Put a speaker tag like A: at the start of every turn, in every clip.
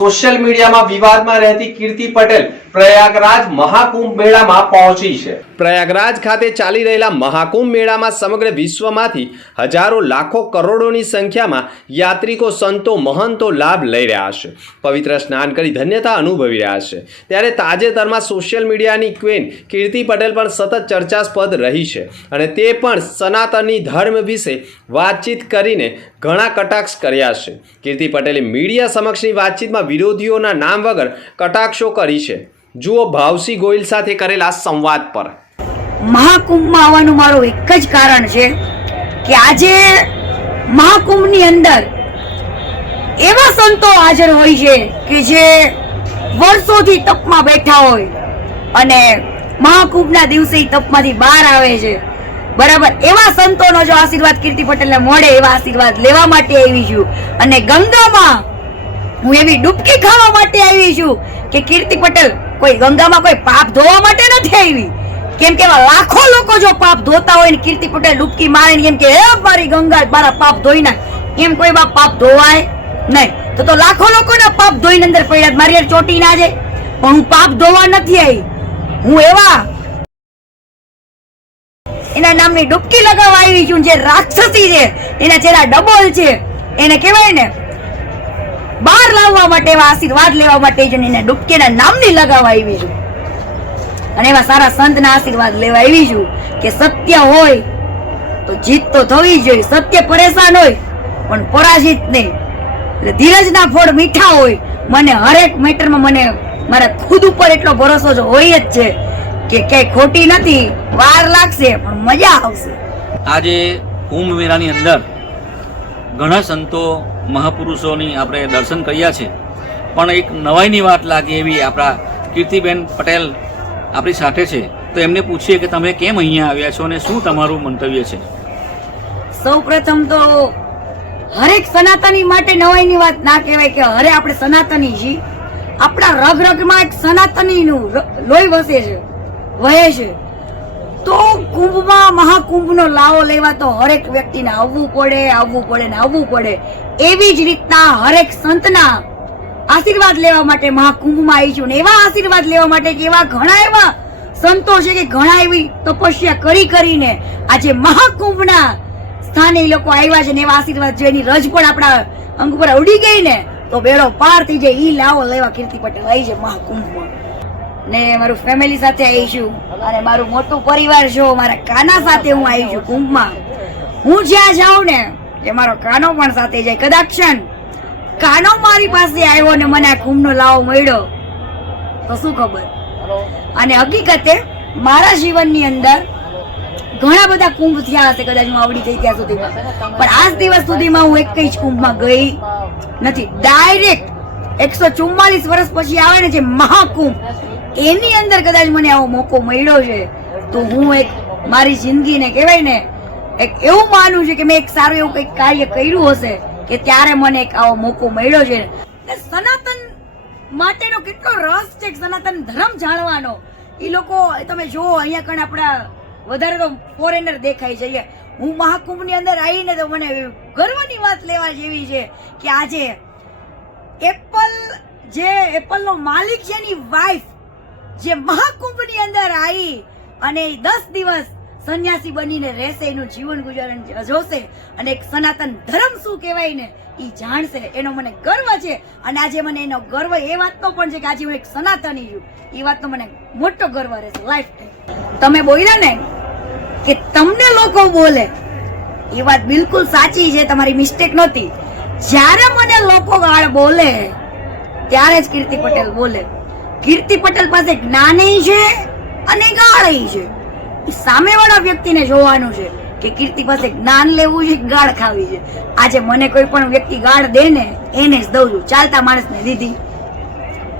A: Social મીડિયામાં વિવાદમાં રહેતી કીર્તિ પટેલ પ્રયાગરાજ મહાકુંભ મેળામાં પહોંચી છે. પ્રયાગરાજ ખાતે ચાલી રહેલા મહાકુંભ મેળામાં સમગ્ર વિશ્વમાંથી હજારો, લાખો, કરોડોની સંખ્યામાં યાત્રિકો, સંતો, મહંતો લાભ લઈ રહ્યા છે. પવિત્ર સ્નાન કરી ધન્યતા અનુભવી રહ્યા છે. ત્યારે તાજેતરમાં સોશિયલ મીડિયાની ક્વીન કીર્તિ પટેલ પણ સતત ચર્ચાસ્પદ રહી છે અને તે પણ સનાતની ધર્મ વિશે વાતચીત કરીને ઘણા કટાક્ષ કર્યા છે. કીર્તિ પટેલે મીડિયા સમક્ષની વાતચીતમાં વિરોધીઓના નામ વગર કટાક્ષો કરી છે. જુઓ ભાવસી ગોયલ સાથે કરેલા સંવાદ પર.
B: મહાકુંભમાં આવવાનું મારું એક જ કારણ છે કે આજે મહાકુંભની અંદર એવા સંતો હાજર હોય છે કે જે વર્ષોથી તપમાં બેઠા હોય અને મહાકુંભના દિવસે તપમાંથી બહાર આવે છે. બરાબર, એવા સંતોનો જો આશીર્વાદ કીર્તિ પટેલને મળે એવા આશીર્વાદ લેવા માટે આવી છું. અને ગંગામાં હું એવી ડૂબકી ખાવા માટે આવી છું કે કીર્તિ પટેલ કોઈ ગંગામાં કોઈ પાપ ધોવા માટે નથી આવી. કેમ કે એવા લાખો લોકો જો પાપ ધોતા હોય ને કીર્તિ પટેલ ડૂબકી મારે ને એમ કે, હે મારી ગંગા, મારા પાપ ધોઈ નાખ. એમ કોઈ બા પાપ ધોવાય નહીં. તો તો લાખો લોકોના પાપ ધોઈને અંદર પડ્યા, મારી ચોટી ના જાય. પણ હું પાપ ધોવા નથી આવી. હું એવા એના નામની ડૂબકી લગાવવા આવી છું, જે રાક્ષસી છે. એના ચહેરા ડબલ છે. એને કહેવાય ને બહાર લાવવા માટે એવા આશીર્વાદ લેવા માટે જ એને ડૂબકીના નામની લગાવવા આવી છું. અને એવા સારા સંતના આશીર્વાદ લેવા આવી છું કે સત્ય હોય તો જીત તો થવી જોઈએ. સત્ય પરેશાન હોય પણ પરાજિત નહીં. એટલે ધીરજના ફળ મીઠા હોય. મને હરેક મેટરમાં મને મારા ખુદ ઉપર એટલો ભરોસો જો હોય જ છે કે ક્યાંય ખોટી નથી. વાર લાગશે, પણ મજા આવશે.
C: આજે કુંભ મેળાની અંદર ઘણા સંતો મહાપુરુષોની આપણે દર્શન કર્યા છે. પણ એક નવાઈની વાત લાગે એવી આપણા કીર્તિબેન પટેલ આપણી સાથે છે. તો એમને પૂછીએ કે તમે કેમ અહીંયા આવ્યા છો અને શું તમારું મંતવ્ય છે?
B: સૌપ્રથમ તો હરેક સનાતની માટે નવાઈની વાત ના કહેવાય કે હરે આપણે સનાતની છીએ. આપણા રગ રગમાં એક સનાતનીનું લોહી વસે છે, વહે છે. તો કુંભમાં મહાકુંભનો લાવો લેવા તો હરેક વ્યક્તિને આવવું પડે આવવું પડે ને આવવું પડે. એવી જ રીતના હરેક સંતના આશીર્વાદ લેવા માટે મહાકુંભમાં આવી છું ને એવા આશીર્વાદ લેવા માટે કે એવા ઘણા એવા સંતો છે કે ઘણા એવી તપસ્યા કરી કરીને આજે મહાકુંભના સ્થાને લોકો આવ્યા છે ને એવા આશીર્વાદ જો રજ પણ આપણા અંગ પર ઉડી ગઈ ને, તો બેડો પાર થઈ જાય. ઈ લાવો લેવા કીર્તિ પટેલ આવી છે મહાકુંભમાં. ને મારું ફેમિલી સાથે આવી છું અને મારું મોટું પરિવાર જો, મારા કાના સાથે હું આવી છું કુંભમાં. હું જ્યાં જાઉં ને, એ મારો કાનો પણ સાથે જાય. કદાચ કાનો મારી પાસે આવ્યો ને મને આ કુંભનો લાવો મળ્યો, તો શું ખબર? અને હકીકતે મારા જીવનની અંદર ઘણા બધા કુંભ થયા હશે, કદાચ હું આવડી થઈ ત્યાં સુધીમાં. પણ આજ દિવસ સુધીમાં હું એક જ કુંભમાં ગઈ નથી. ડાયરેક્ટ એકસો ચુમ્માલીસ વર્ષ પછી આવે ને જે મહાકુંભ એની અંદર કદાચ મને આવો મોકો મળ્યો છે, તો હું એક મારી જિંદગીને કહેવાય ને, એક એવું માનું છે કે મેં એક સારું એવું કંઈક કાર્ય કર્યું હશે કે ત્યારે મને એક આવો મોકો મળ્યો છે સનાતન માટેનો કેટલો રસ છે સનાતન ધર્મ જાણવાનો એ લોકો તમે જુઓ, અહીંયા કણ આપણા વધારે તો ફોરેનર દેખાય છે. હું મહાકુંભની અંદર આવીને તો મને ગર્વની વાત લેવા જેવી છે કે આજે એપલ જે એપલનો માલિક છે એની વાઈફ જે મહાકુંભની અંદર આવી અને દસ દિવસ સંન્યાસી બનીને રહેશે, એનું જીવન ગુજારણ જોશે અને એક સનાતન ધર્મ શું કહેવાય ને એ જાણશે. એનો મને ગર્વ છે અને આજે મને એનો ગર્વ, એ વાતનો પણ છે કે આજે હું એક સનાતની છું. એ વાતનો મને મોટો ગર્વ રહેશે લાઈફ તમે બોલ્યા ને કે તમને લોકો બોલે એ વાત બિલકુલ સાચી છે, તમારી મિસ્ટેક નહોતી. જ્યારે મને લોકો ગાળ બોલે, ત્યારે જ કીર્તિ પટેલ બોલે. કીર્તિ પટેલ પાસે જ્ઞાનય છે અને ગાળય છે. એ સામેવાળા વ્યક્તિને જોવાનું છે કે કીર્તિ પાસે જ્ઞાન લેવું છે ગાળ ખાવી છે. આજે મને કોઈ પણ વ્યક્તિ ગાળ દે ને, એને જ દઉં છું. ચાલતા માણસને દીધી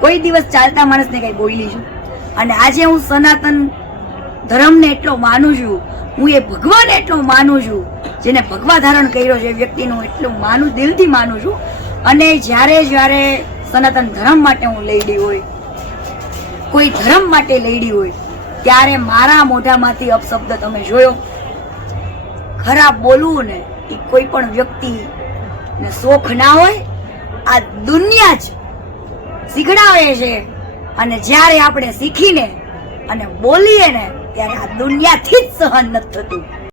B: કોઈ દિવસ ચાલતા માણસને કંઈ બોલી છું. અને આજે હું સનાતન ધર્મને એટલો માનું છું, હું એ ભગવાન એટલો માનું છું, જેને ભગવા ધારણ કર્યો છે એ વ્યક્તિનું એટલું માનું, દિલથી માનું છું. અને જ્યારે જ્યારે સનાતન ધર્મ માટે હું લઈડી હોય કોઈ ધર્મ માટે લડી હોય, ત્યારે મારા મોઢામાંથી અપશબ્દ તમે જોયો. ખરાબ બોલવું ને એ કોઈ પણ વ્યક્તિ ને શોખ ના હોય, આ દુનિયા જ શીખડાવે છે. અને જ્યારે આપણે શીખીને અને બોલીએ ને, ત્યારે આ દુનિયાથી જ સહન નથી થતું.